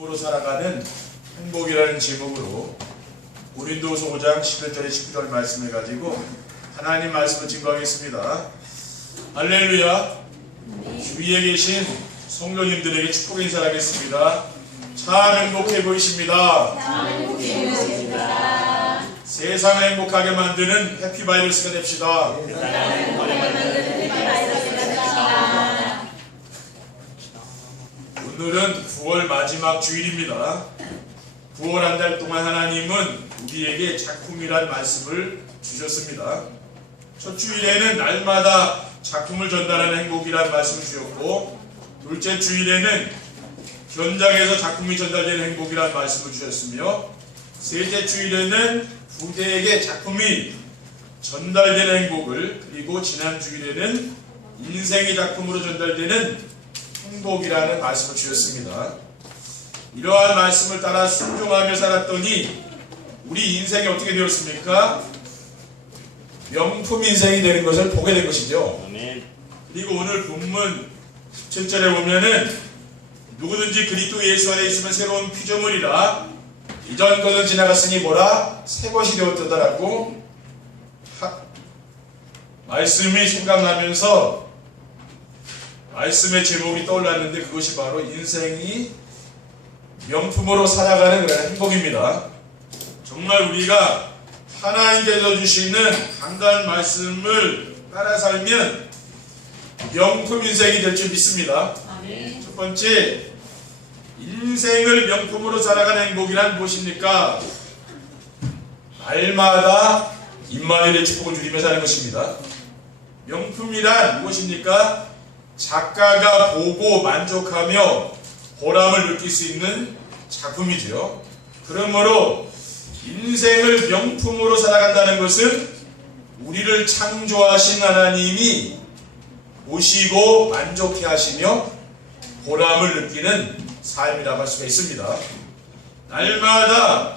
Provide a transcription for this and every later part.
으로 살아가는 행복이라는 제목으로 고린도서 5장 11절에 19절 말씀을 가지고 하나님 말씀을 증거하겠습니다. 할렐루야. 주위에 계신 성도님들에게 축복 인사하겠습니다. 참 행복해 보이십니다. 세상을 행복하게 만드는 해피바이러스가 됩시다. 오늘은 9월 마지막 주일입니다. 9월 한 달 동안 하나님은 우리에게 작품이란 말씀을 주셨습니다. 첫 주일에는 날마다 작품을 전달하는 행복이란 말씀을 주셨고, 둘째 주일에는 현장에서 작품이 전달되는 행복이란 말씀을 주셨으며, 셋째 주일에는 후대에게 작품이 전달되는 행복을, 그리고 지난 주일에는 인생의 작품으로 전달되는 행복이라는 말씀을 주셨습니다. 이러한 말씀을 따라 순종하며 살았더니 우리 인생이 어떻게 되었습니까? 명품 인생이 되는 것을 보게 된 것이죠. 아멘. 그리고 오늘 본문 17절에 보면은 누구든지 그리스도 예수 안에 있으면 새로운 피조물이라 이전 것은 지나갔으니 뭐라 새 것이 되었더라고 말씀이 생각나면서 말씀의 제목이 떠올랐는데, 그것이 바로 인생이 명품으로 살아가는 그런 행복입니다. 정말 우리가 하나님께서 주시는 강단 말씀을 따라 살면 명품 인생이 될 줄 믿습니다. 아멘. 첫 번째, 인생을 명품으로 살아가는 행복이란 무엇입니까? 날마다 임마누엘의 축복을 누리며 사는 것입니다. 명품이란 무엇입니까? 작가가 보고 만족하며 보람을 느낄 수 있는 작품이죠. 그러므로 인생을 명품으로 살아간다는 것은 우리를 창조하신 하나님이 보시고 만족해 하시며 보람을 느끼는 삶이라고 할 수가 있습니다. 날마다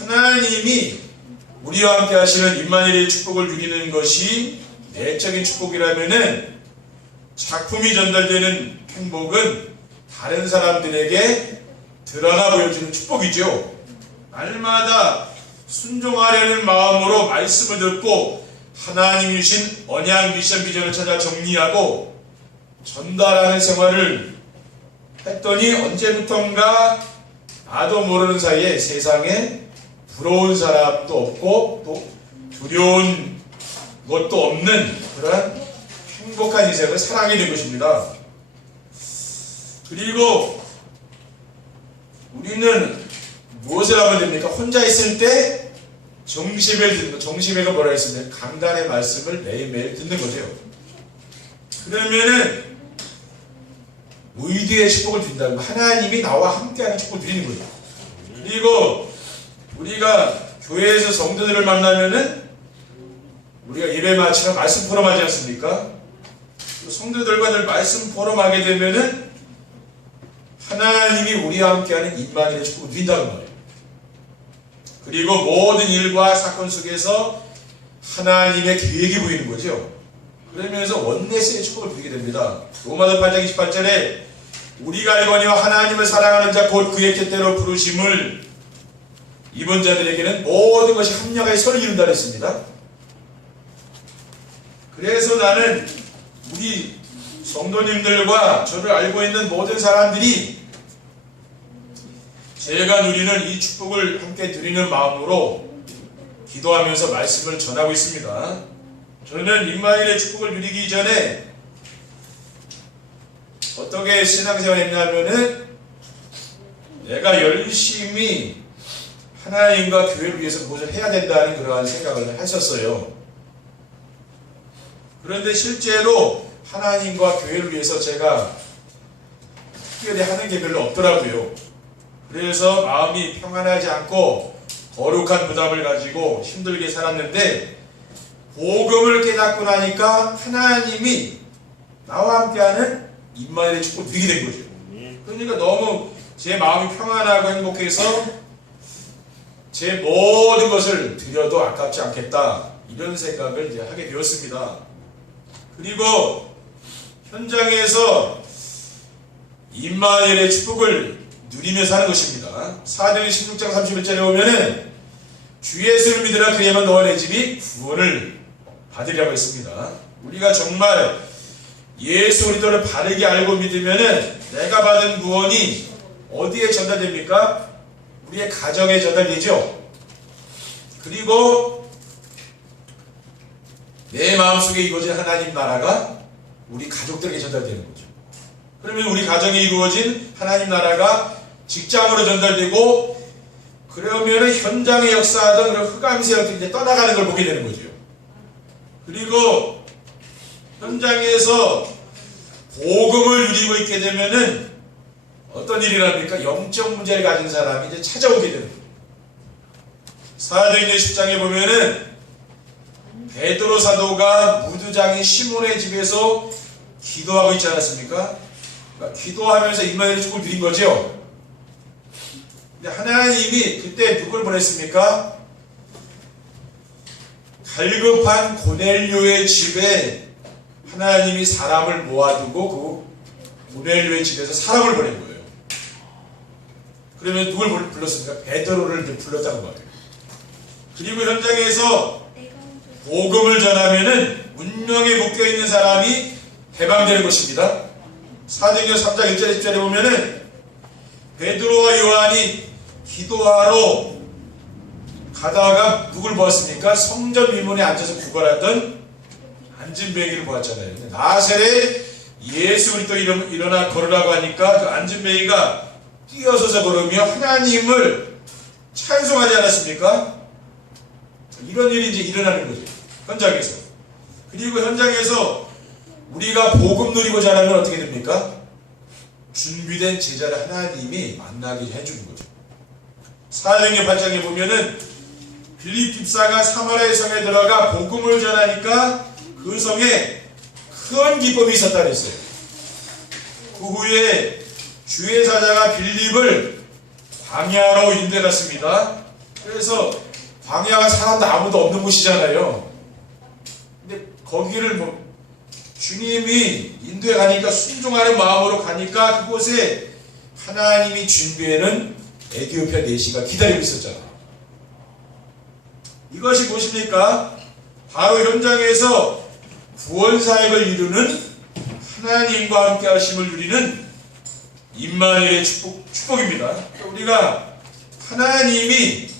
하나님이 우리와 함께 하시는 임마누엘의 축복을 누리는 것이 내적인 축복이라면은, 작품이 전달되는 행복은 다른 사람들에게 드러나 보여주는 축복이죠. 날마다 순종하려는 마음으로 말씀을 듣고 하나님이 주신 언약 미션 비전을 찾아 정리하고 전달하는 생활을 했더니 언제부턴가 나도 모르는 사이에 세상에 부러운 사람도 없고 또 두려운 것도 없는 그런 행복한 인생을 살아가게 된 것입니다. 그리고 우리는 무엇을 하면 됩니까? 혼자 있을 때 정시배를 듣는 거. 정시배가 뭐라 했습니까? 강단의 말씀을 매일매일 듣는 거죠. 그러면은 의디의 축복을 드린다는 거, 하나님이 나와 함께하는 축복을 드리는 거예요. 그리고 우리가 교회에서 성도들을 만나면은 우리가 예배 마치면 말씀 포럼하지 않습니까? 성도들과 늘 말씀 포럼하게 되면은 하나님이 우리와 함께하는 임마누엘의 축복을 누린다는 거예요. 그리고 모든 일과 사건 속에서 하나님의 계획이 보이는 거죠. 그러면서 원내스의 축복을 누리게 됩니다. 로마서 8장 28절에 우리가 알거니와 하나님을 사랑하는 자 곧 그의 뜻대로 부르심을 입은 자들에게는 모든 것이 합력하여 선을 이룬다 그랬습니다. 그래서 나는 우리 성도님들과 저를 알고 있는 모든 사람들이 제가 누리는 이 축복을 함께 드리는 마음으로 기도하면서 말씀을 전하고 있습니다. 저는 임마누엘의 축복을 누리기 전에 어떻게 신앙생활을 했냐면은 내가 열심히 하나님과 교회를 위해서 무엇을 해야 된다는 그러한 생각을 했었어요. 그런데 실제로 하나님과 교회를 위해서 제가 특별히 하는 게 별로 없더라고요. 그래서 마음이 평안하지 않고 거룩한 부담을 가지고 힘들게 살았는데, 복음을 깨닫고 나니까 하나님이 나와 함께하는 임마누엘의 축복을 누리게 된 거죠. 그러니까 너무 제 마음이 평안하고 행복해서 제 모든 것을 드려도 아깝지 않겠다, 이런 생각을 이제 하게 되었습니다. 그리고 현장에서 임마누엘의 축복을 누리며 사는 것입니다. 사도행 16장 31절에 보면은 주 예수를 믿으라 그리하면 너와 내 집이 구원을 받으리라고 했습니다. 우리가 정말 예수 그리스도를 바르게 알고 믿으면은 내가 받은 구원이 어디에 전달됩니까? 우리의 가정에 전달되죠. 그리고 내 마음속에 이루어진 하나님 나라가 우리 가족들에게 전달되는 거죠. 그러면 우리 가정에 이루어진 하나님 나라가 직장으로 전달되고, 그러면 현장에 역사하던 그런 흑암 세력들이 이제 떠나가는 걸 보게 되는 거죠. 그리고 현장에서 복음을 누리고 있게 되면은 어떤 일이 일어납니까? 영적 문제를 가진 사람이 이제 찾아오게 되는 거예요. 사도행전 10장에 보면은 베드로 사도가 무두장인 시몬의 집에서 기도하고 있지 않았습니까? 그러니까 기도하면서 임마누엘의 축복을 누린 거죠. 근데 하나님이 그때 누굴 보냈습니까? 갈급한 고넬료의 집에 하나님이 사람을 모아두고 그 고넬료의 집에서 사람을 보낸 거예요. 그러면 누굴 불렀습니까? 베드로를 불렀다는 거예요. 그리고 현장에서 복음을 전하면은 운명에 묶여있는 사람이 해방되는 것입니다. 사도행전 3장 1절 10절에 보면은 베드로와 요한이 기도하러 가다가 누굴 보았습니까? 성전 미문에 앉아서 구걸하던 안진뱅이를 보았잖아요. 나셀에 예수 그리스도 일어나 걸으라고 하니까 그 안진뱅이가 뛰어서서 걸으며 하나님을 찬송하지 않았습니까? 이런 일이 이제 일어나는 거죠. 현장에서. 그리고 현장에서 우리가 복음 누리고자 하면 어떻게 됩니까? 준비된 제자를 하나님이 만나게 해주는 거죠. 사도행전 8장에 보면은 빌립 집사가 사마리아 성에 들어가 복음을 전하니까 그 성에 큰 기쁨이 있었다 그랬어요. 그 후에 주의 사자가 빌립을 광야로 인도해갔습니다. 그래서 광야가 사람도 아무도 없는 곳이잖아요. 근데 거기를 주님이 인도에 가니까 순종하는 마음으로 가니까 그곳에 하나님이 준비해놓은 에티오피아 내시가 기다리고 있었잖아요. 이것이 무엇입니까? 바로 현장에서 구원사역을 이루는 하나님과 함께 하심을 누리는 임마누엘의 축복입니다. 우리가 하나님이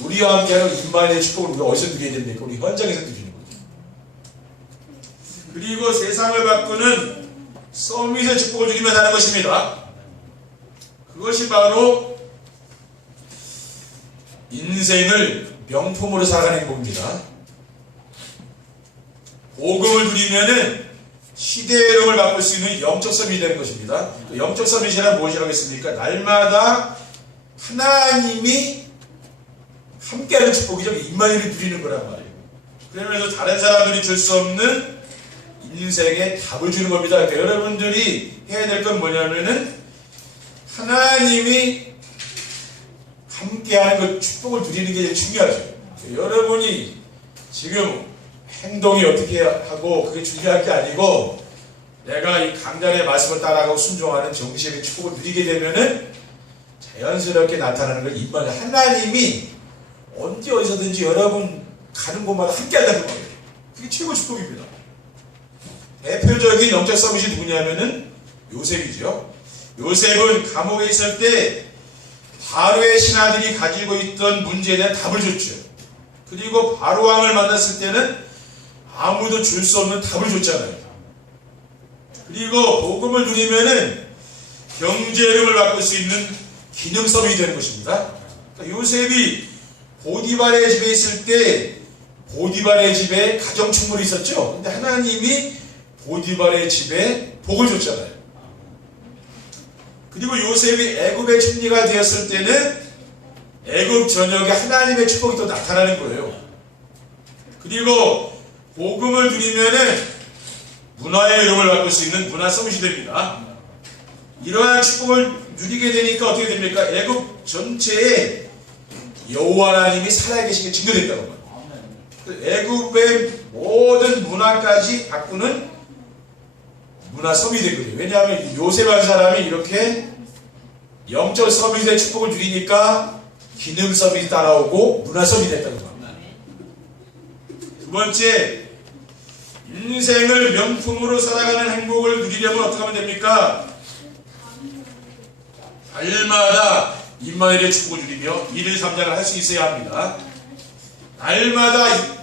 우리와 함께하는 임마누엘의 축복을 우리가 어디서 누려야 됩니까? 우리 현장에서 누리는 거죠. 그리고 세상을 바꾸는 서밋의 축복을 누리며 사는 것입니다. 그것이 바로 인생을 명품으로 살아가는 행복입니다. 복음을 누리면은 시대의 흐름을 바꿀 수 있는 영적 서밋이 되는 것입니다. 영적 서밋이란 무엇이라고 했습니까? 날마다 하나님이 함께하는 축복이죠. 임마누엘이 누리는 거란 말이에요. 그러면서 다른 사람들이 줄 수 없는 인생에 답을 주는 겁니다. 그러니까 여러분들이 해야 될 건 뭐냐면은 하나님이 함께하는 그 축복을 누리는 게 중요하죠. 여러분이 지금 행동이 어떻게 하고 그게 중요한 게 아니고 내가 이 강단의 말씀을 따라가고 순종하는 정신의 축복을 누리게 되면은 자연스럽게 나타나는 걸 임마누엘 하나님이 언제 어디서든지 여러분 가는 곳마다 함께 한다는 거예요. 그게 최고 축복입니다. 대표적인 영적 서밋이 누구냐면은 요셉이죠. 요셉은 감옥에 있을 때 바로의 신하들이 가지고 있던 문제에 대한 답을 줬죠. 그리고 바로 왕을 만났을 때는 아무도 줄 수 없는 답을 줬잖아요. 그리고 복음을 누리면은 경제 흐름을 바꿀 수 있는 기능 서밋이 되는 것입니다. 그러니까 요셉이 보디발의 집에 있을 때 보디발의 집에 가정 충돌이 있었죠. 근데 하나님이 보디발의 집에 복을 줬잖아요. 그리고 요셉이 애굽의 총리가 되었을 때는 애굽 전역에 하나님의 축복이 또 나타나는 거예요. 그리고 복음을 누리면은 문화의 흐름을 바꿀 수 있는 문화 서밋이 됩니다. 이러한 축복을 누리게 되니까 어떻게 됩니까? 애굽 전체에 여호와 하나님이 살아계신 게 증거됐다는 거예요. 애굽의 모든 문화까지 바꾸는 문화 서밋이 되거든요. 왜냐하면 요셉이라는 사람이 이렇게 영적 서비스의 축복을 누리니까 기능 서비스 따라오고 문화 서비스 됐다는 겁니다. 두 번째, 인생을 명품으로 살아가는 행복을 누리려면 어떻게 하면 됩니까? 날마다 임마누엘의 축복을 누리며 1일 3장을 할 수 있어야 합니다. 날마다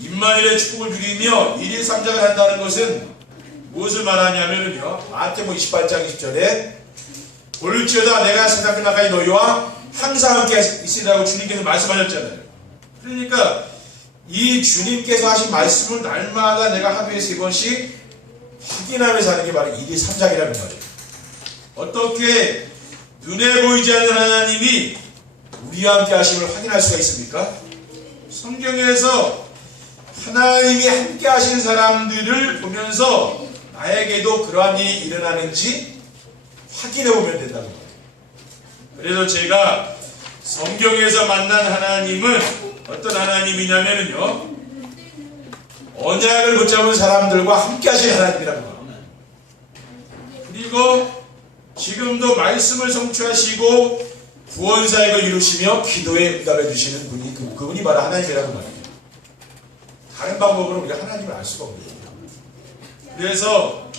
임마누엘의 축복을 누리며 1일 3장을 한다는 것은 무엇을 말하냐면요, 마태복음 28장 20절에 볼지어다 내가 세상 끝날까지 너희와 항상 함께 있으리라고 주님께서 말씀하셨잖아요. 그러니까 이 주님께서 하신 말씀을 날마다 내가 하루에 3번씩 확인하면서 하는 게 바로 1일 3장이라는 거예요. 어떻게 눈에 보이지 않는 하나님이 우리와 함께 하심을 확인할 수가 있습니까? 성경에서 하나님이 함께 하시는 사람들을 보면서 나에게도 그러한 일이 일어나는지 확인해 보면 된다는 거예요. 그래서 제가 성경에서 만난 하나님은 어떤 하나님이냐면요, 언약을 붙잡은 사람들과 함께 하시는 하나님이라는 거예요. 그리고 지금도 말씀을 성취하시고 구원사역을 이루시며 기도에 응답해 주시는 분이 그분이 바로 하나님이라는 말이에요. 다른 방법으로 우리가 하나님을 알 수가 없는 거예요. 그래서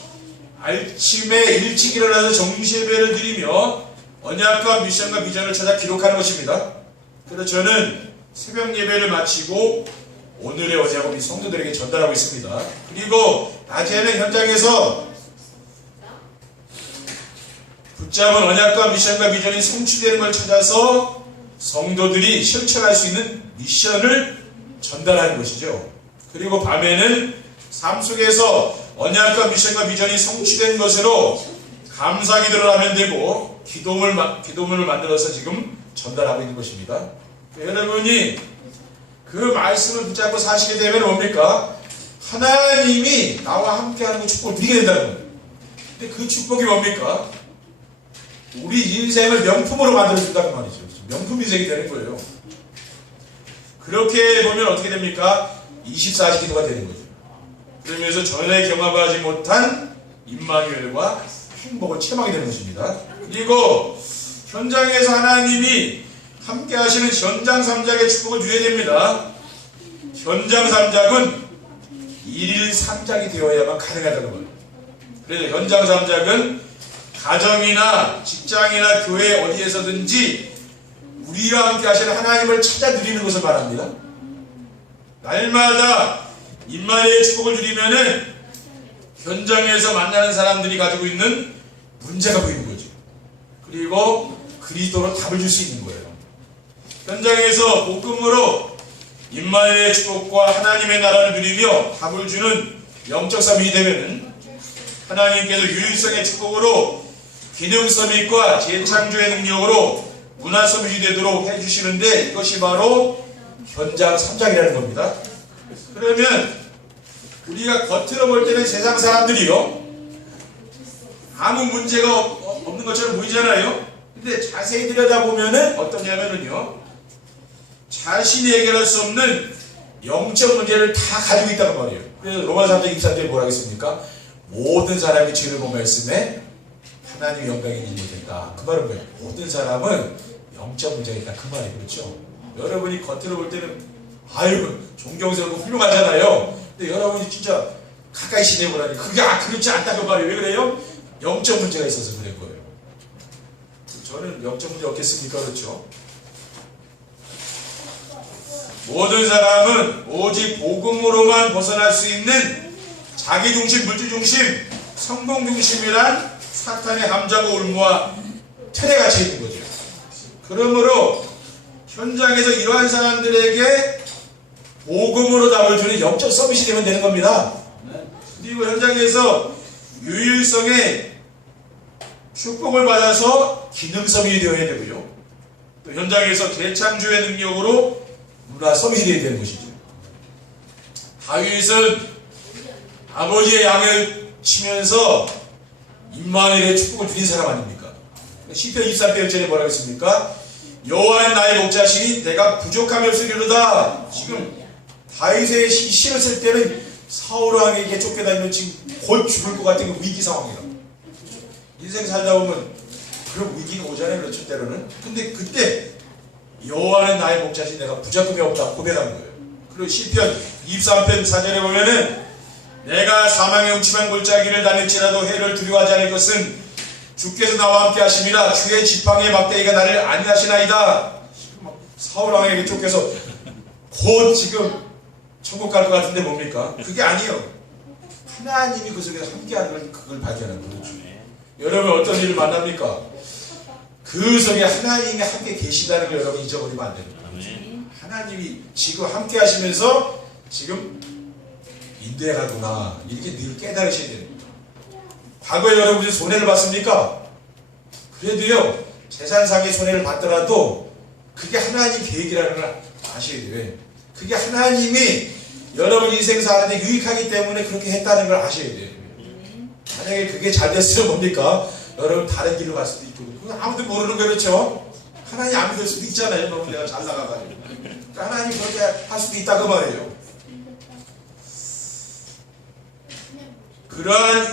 아침에 일찍 일어나서 정시예배를 드리며 언약과 미션과 비전을 찾아 기록하는 것입니다. 그래서 저는 새벽 예배를 마치고 오늘의 언약을 우리 성도들에게 전달하고 있습니다. 그리고 낮에는 현장에서 붙잡은 언약과 미션과 비전이 성취되는 걸 찾아서 성도들이 실천할 수 있는 미션을 전달하는 것이죠. 그리고 밤에는 삶 속에서 언약과 미션과 비전이 성취된 것으로 감사 기도를 하면 되고 기도문을 만들어서 지금 전달하고 있는 것입니다. 여러분이 그 말씀을 붙잡고 사시게 되면 뭡니까? 하나님이 나와 함께하는 그 축복을 누리게 된다는 거예요. 근데 그 축복이 뭡니까? 우리 인생을 명품으로 만들어준다는 말이죠. 명품 인생이 되는 거예요. 그렇게 보면 어떻게 됩니까? 24시 기도가 되는 거죠. 그러면서 전에 경험하지 못한 임마누엘과 행복을 체험하게 되는 것입니다. 그리고 현장에서 하나님이 함께 하시는 현장 3작의 축복을 누려야 됩니다. 현장 3작은 1일 3작이 되어야만 가능하다는 거예요. 그래서 현장 3작은 가정이나 직장이나 교회 어디에서든지 우리와 함께 하시는 하나님을 찾아 누리는 것을 말합니다. 날마다 임마누엘의 축복을 누리면은 현장에서 만나는 사람들이 가지고 있는 문제가 보이는 거죠. 그리고 그리스도로 답을 줄 수 있는 거예요. 현장에서 복음으로 임마누엘의 축복과 하나님의 나라를 누리며 답을 주는 영적 서밋이 되면은 하나님께서 유일성의 축복으로 기능 서밋과 재창조의 능력으로 문화 서밋이 되도록 해주시는데 이것이 바로 현장 3장이라는 겁니다. 그러면 우리가 겉으로 볼 때는 세상 사람들이요 아무 문제가 없는 것처럼 보이잖아요. 근데 자세히 들여다보면은 어떠냐면은요, 자신이 해결할 수 없는 영적 문제를 다 가지고 있다는 말이에요. 그래서 로마서 3장 23절에 뭐라고 했습니까? 모든 사람이 죄를 범했음에 하나님의 영광이 있는 못했다. 그 말은 뭐예요? 모든 사람은 영적 문제가 있다. 그 말이 그렇죠. 여러분이 겉으로 볼 때는 아유 존경스럽고 훌륭하잖아요. 근데 여러분이 진짜 가까이 지내보라니 그게 그렇지 않다는 말이에요. 왜 그래요? 영적 문제가 있어서 그런 거예요. 저는 영적 문제 없겠습니까? 그렇죠? 모든 사람은 오직 복음으로만 벗어날 수 있는 자기중심, 물질중심, 성공중심이란 사탄의 함자고 올무와 틀에 갇혀 있는 거죠. 그러므로 현장에서 이러한 사람들에게 복음으로 답을 주는 영적 서밋이 되면 되는 겁니다. 그리고 현장에서 유일성의 축복을 받아서 기능 서밋이 되어야 되고요. 또 현장에서 재창조의 능력으로 문화 서밋이 되어야 되는 것이죠. 다윗은 아버지의 양을 치면서 임마누엘의 축복을 누린 사람 아닙니까? 시편 23편 1절에 뭐라고 했습니까? 여호와는 나의 목자시니 내가 부족함이 없으리로다. 지금 다윗의 시를 쓸 때는 사울 왕에게 쫓겨다니면 지금 곧 죽을 것 같은 그 위기 상황이라. 인생 살다 보면 그럼 위기가 오잖아요. 그렇죠. 때로는. 근데 그때 여호와는 나의 목자신 내가 부족함이 없다 고백한 거예요. 그리고 시편 23편 4절에 보면은 내가 사망의 음침한 골짜기를 다닐지라도 해를 두려워하지 않을 것은 주께서 나와 함께 하심이라. 주의 지팡이의 막대기가 나를 안위하시나이다. 사울 왕에게 쫓겨서 곧 지금 천국 갈 것 같은데 뭡니까? 그게 아니에요. 하나님이 그 속에서 함께하는 걸 그걸 발견하는 거죠. 여러분 어떤 일을 만납니까? 그 속에 하나님이 함께 계시다는 걸 여러분 잊어버리면 안 됩니다. 하나님이 지금 함께 하시면서 지금 인도에 가구나 이렇게 늘 깨달으셔야 됩니다. 과거에 여러분이 손해를 봤습니까? 그래도요 재산상의 손해를 봤더라도 그게 하나님 계획이라는 걸 아셔야 돼요. 그게 하나님이 여러분 인생 사는데 유익하기 때문에 그렇게 했다는 걸 아셔야 돼요. 만약에 그게 잘 됐으면 뭡니까? 여러분 다른 길로 갈 수도 있고 그건 아무도 모르는 거 그렇죠? 하나님 안 믿을 수도 있잖아요. 너무 내가 잘 나가가지고 그러니까 하나님 그렇게 할 수도 있다 그 말이에요.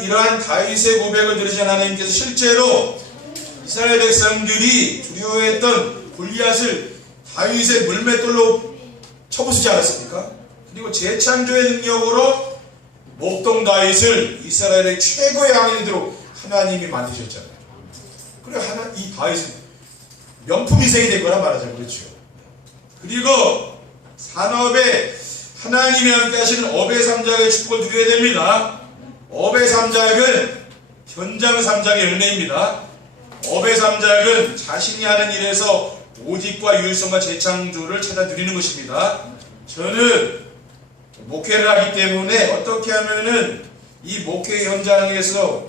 이러한 다윗의 고백을 들으신 하나님께서 실제로 이스라엘 백성들이 두려워했던 골리앗을 다윗의 물맷돌로 쳐부수지 않았습니까? 그리고 재창조의 능력으로 목동 다윗을 이스라엘의 최고의 왕인으로 하나님이 만드셨잖아요. 그리고 이 다윗은 명품 인생이 될 거란 말하자면 그렇죠. 그리고 산업에 하나님이 함께 하시는 업의 삼작의 축복을 누려야 됩니다. 업의 삼작은 현장 삼작의 은혜입니다. 업의 삼작은 자신이 하는 일에서 오직과 유일성과 재창조를 찾아 누리는 것입니다. 저는 목회를 하기 때문에 어떻게 하면은 이 목회 현장에서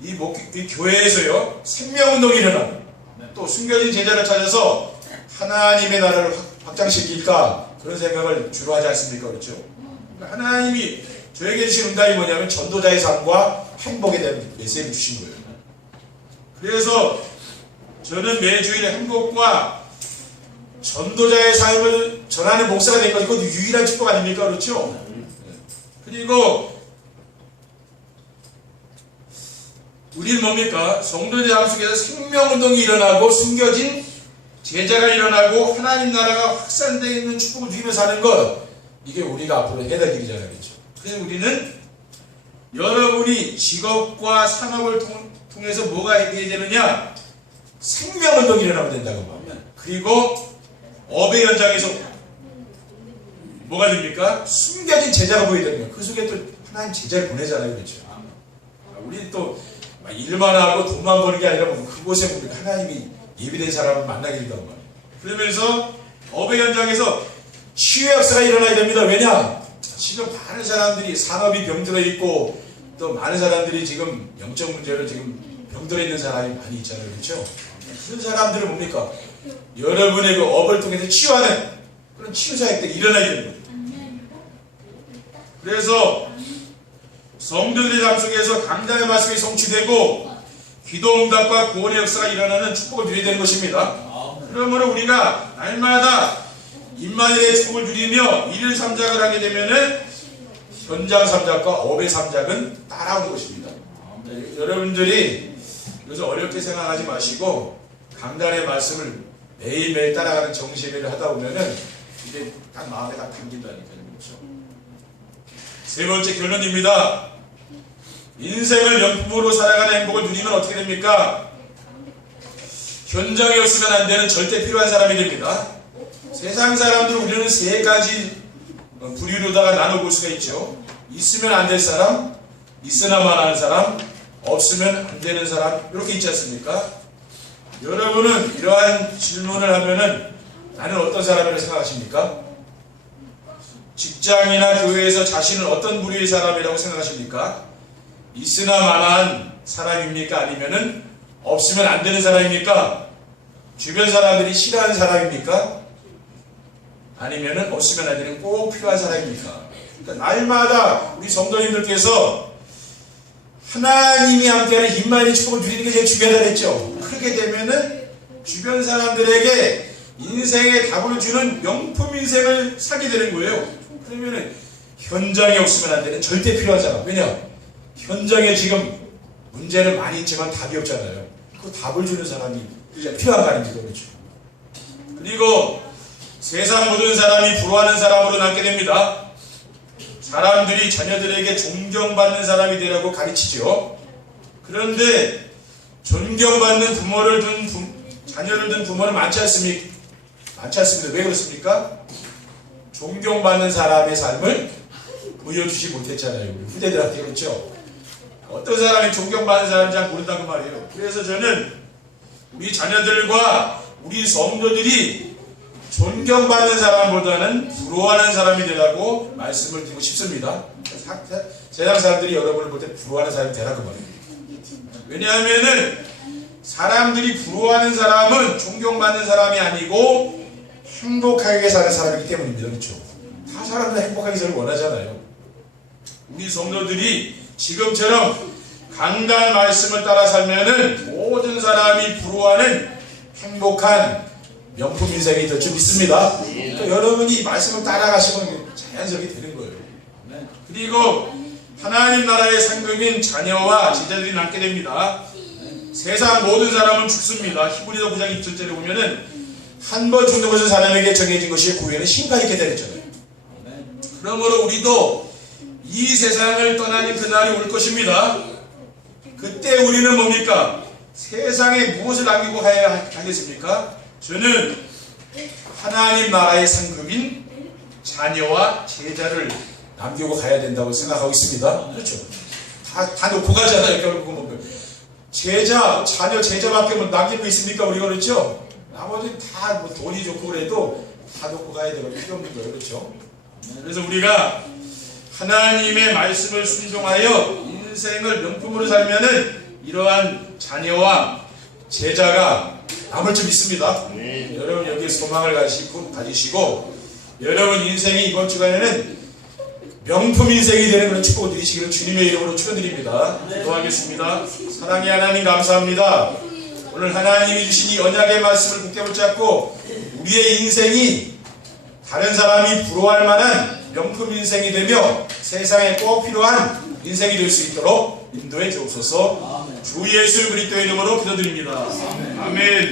이 교회에서요 생명운동이 일어나고 또 숨겨진 제자를 찾아서 하나님의 나라를 확장시킬까 그런 생각을 주로 하지 않습니까? 그렇죠? 그러니까 하나님이 저에게 주신 응답이 뭐냐면 전도자의 삶과 행복에 대한 메시지를 주신 거예요. 그래서 저는 매주일 행복과 전도자의 삶을 전하는 목사가 된 거죠. 그것도 유일한 축복 아닙니까? 그렇죠? 그리고 우리는 뭡니까? 성도의 삶 속에서 생명운동이 일어나고 숨겨진 제자가 일어나고 하나님 나라가 확산되어 있는 축복을 누리면서 사는 것 이게 우리가 앞으로 해야 될 일이잖아요. 그렇죠? 그래서 우리는 여러분이 직업과 산업을 통해서 뭐가 있어야 되느냐? 생명운동이 일어나면 된다고 말이야. 그리고 업의 현장에서 뭐가 됩니까? 숨겨진 제자가 보여야 되는 거야. 그 속에 또 하나님 제자를 보내잖아요. 그렇죠? 우리 또 일만 하고 돈만 버는 게 아니라 그곳에 보면 하나님이 예비된 사람을 만나게 된다고 말이야. 그러면서 업의 현장에서 치유의 역사가 일어나야 됩니다. 왜냐? 지금 많은 사람들이 산업이 병들어 있고 또 많은 사람들이 지금 영적 문제로 지금 병들어 있는 사람이 많이 있잖아요. 그렇죠? 그런 사람들은 뭡니까? 여러분의 그 업을 통해서 치유하는 그런 치유사역들이 일어나야 되는 거예요. 그래서 성도들의 삶 속에서 강단의 말씀이 성취되고 기도응답과 구원의 역사가 일어나는 축복을 누려야 되는 것입니다. 그러므로 우리가 날마다 임마누엘의 축복을 누리며 일일 삼작을 하게 되면은 현장 삼작과 업의 삼작은 따라오는 것입니다. 여러분들이 그래서 어렵게 생각하지 마시고 강단의 말씀을 매일매일 따라가는 정시회를 하다 보면은 이게 딱 마음에 딱 담긴다니까요. 그렇죠? 세 번째 결론입니다. 인생을 명품으로 살아가는 행복을 누리면 어떻게 됩니까? 현장에 없으면 안 되는 절대 필요한 사람이 됩니다. 세상 사람들 우리는 세 가지 부류로다가 나눠볼 수가 있죠. 있으면 안 될 사람, 있으나만 하는 사람, 없으면 안 되는 사람 이렇게 있지 않습니까? 여러분은 이러한 질문을 하면은 나는 어떤 사람이라고 생각하십니까? 직장이나 교회에서 자신을 어떤 부류의 사람이라고 생각하십니까? 있으나마나한 사람입니까? 아니면은 없으면 안 되는 사람입니까? 주변 사람들이 싫어하는 사람입니까? 아니면은 없으면 안 되는 꼭 필요한 사람입니까? 그러니까 날마다 우리 성도님들께서 하나님이 함께하는 임마누엘의 축복을 누리는 게 제일 중요하다고 했죠. 그렇게 되면은 주변 사람들에게 인생의 답을 주는 명품 인생을 살게 되는 거예요. 그러면은 현장에 없으면 안 되는 절대 필요한 사람. 왜냐? 현장에 지금 문제는 많이 있지만 답이 없잖아요. 그 답을 주는 사람이 이제 필요한 거 아닙니까? 그렇죠? 그리고 세상 모든 사람이 부러워하는 사람으로 남게 됩니다. 사람들이 자녀들에게 존경받는 사람이 되라고 가르치죠. 그런데 존경받는 자녀를 둔 부모는 많지 않습니까? 많지 않습니다. 왜 그렇습니까? 존경받는 사람의 삶을 보여주지 못했잖아요. 우리 후대들한테. 그렇죠? 어떤 사람이 존경받는 사람인지 잘 모른다는 말이에요. 그래서 저는 우리 자녀들과 우리 성도들이 존경받는 사람보다는 부러워하는 사람이 되라고 말씀을 드리고 싶습니다. 세상 사람들이 여러분을 볼 때 부러워하는 사람이 되라고 말이에요. 왜냐하면은 사람들이 부러워하는 사람은 존경받는 사람이 아니고 행복하게 사는 사람이기 때문입니다. 그렇죠? 다 사람들 행복하게 살길 원하잖아요. 우리 성도들이 지금처럼 강단 말씀을 따라 살면은 모든 사람이 부러워하는 행복한 명품 인생이 될 줄 믿습니다. 또 여러분이 이 말씀을 따라가시면 자연스럽게 되는 거예요. 그리고 하나님 나라의 상급인 자녀와 제자들이 남게 됩니다. 세상 모든 사람은 죽습니다. 히브리서 9장 2절에 보면은 한 번 죽는 것은 사람에게 정해진 것이 그 후에는 신과 있게 되었잖아요. 그러므로 우리도 이 세상을 떠나는 그날이 올 것입니다. 그때 우리는 뭡니까? 세상에 무엇을 남기고 가야 하겠습니까? 저는 하나님 나라의 상급인 자녀와 제자를 남기고 가야 된다고 생각하고 있습니다. 그렇죠? 다 놓고 가잖아요. 결국은 뭐 제자, 자녀, 제자밖에 뭐 남길 거 있습니까? 우리가 그렇죠? 나머지는 다 뭐 돈이 좋고 그래도 다 놓고 가야 되고 필요 없는 거예요. 그렇죠? 그래서 우리가 하나님의 말씀을 순종하여 인생을 명품으로 살면은 이러한 자녀와 제자가 남을 줄 믿습니다. 여러분 여기에 소망을 가지시고 여러분 인생이 이번 주간에는 명품 인생이 되는 그런 축복을 누리시기를 주님의 이름으로 축원드립니다. 기도하겠습니다. 사랑의 하나님 감사합니다. 오늘 하나님이 주신 이 언약의 말씀을 굳게 붙잡고 우리의 인생이 다른 사람이 부러워할 만한 명품 인생이 되며 세상에 꼭 필요한 인생이 될 수 있도록 인도해 주옵소서. 주 예수 그리스도의 이름으로 기도드립니다. 아멘.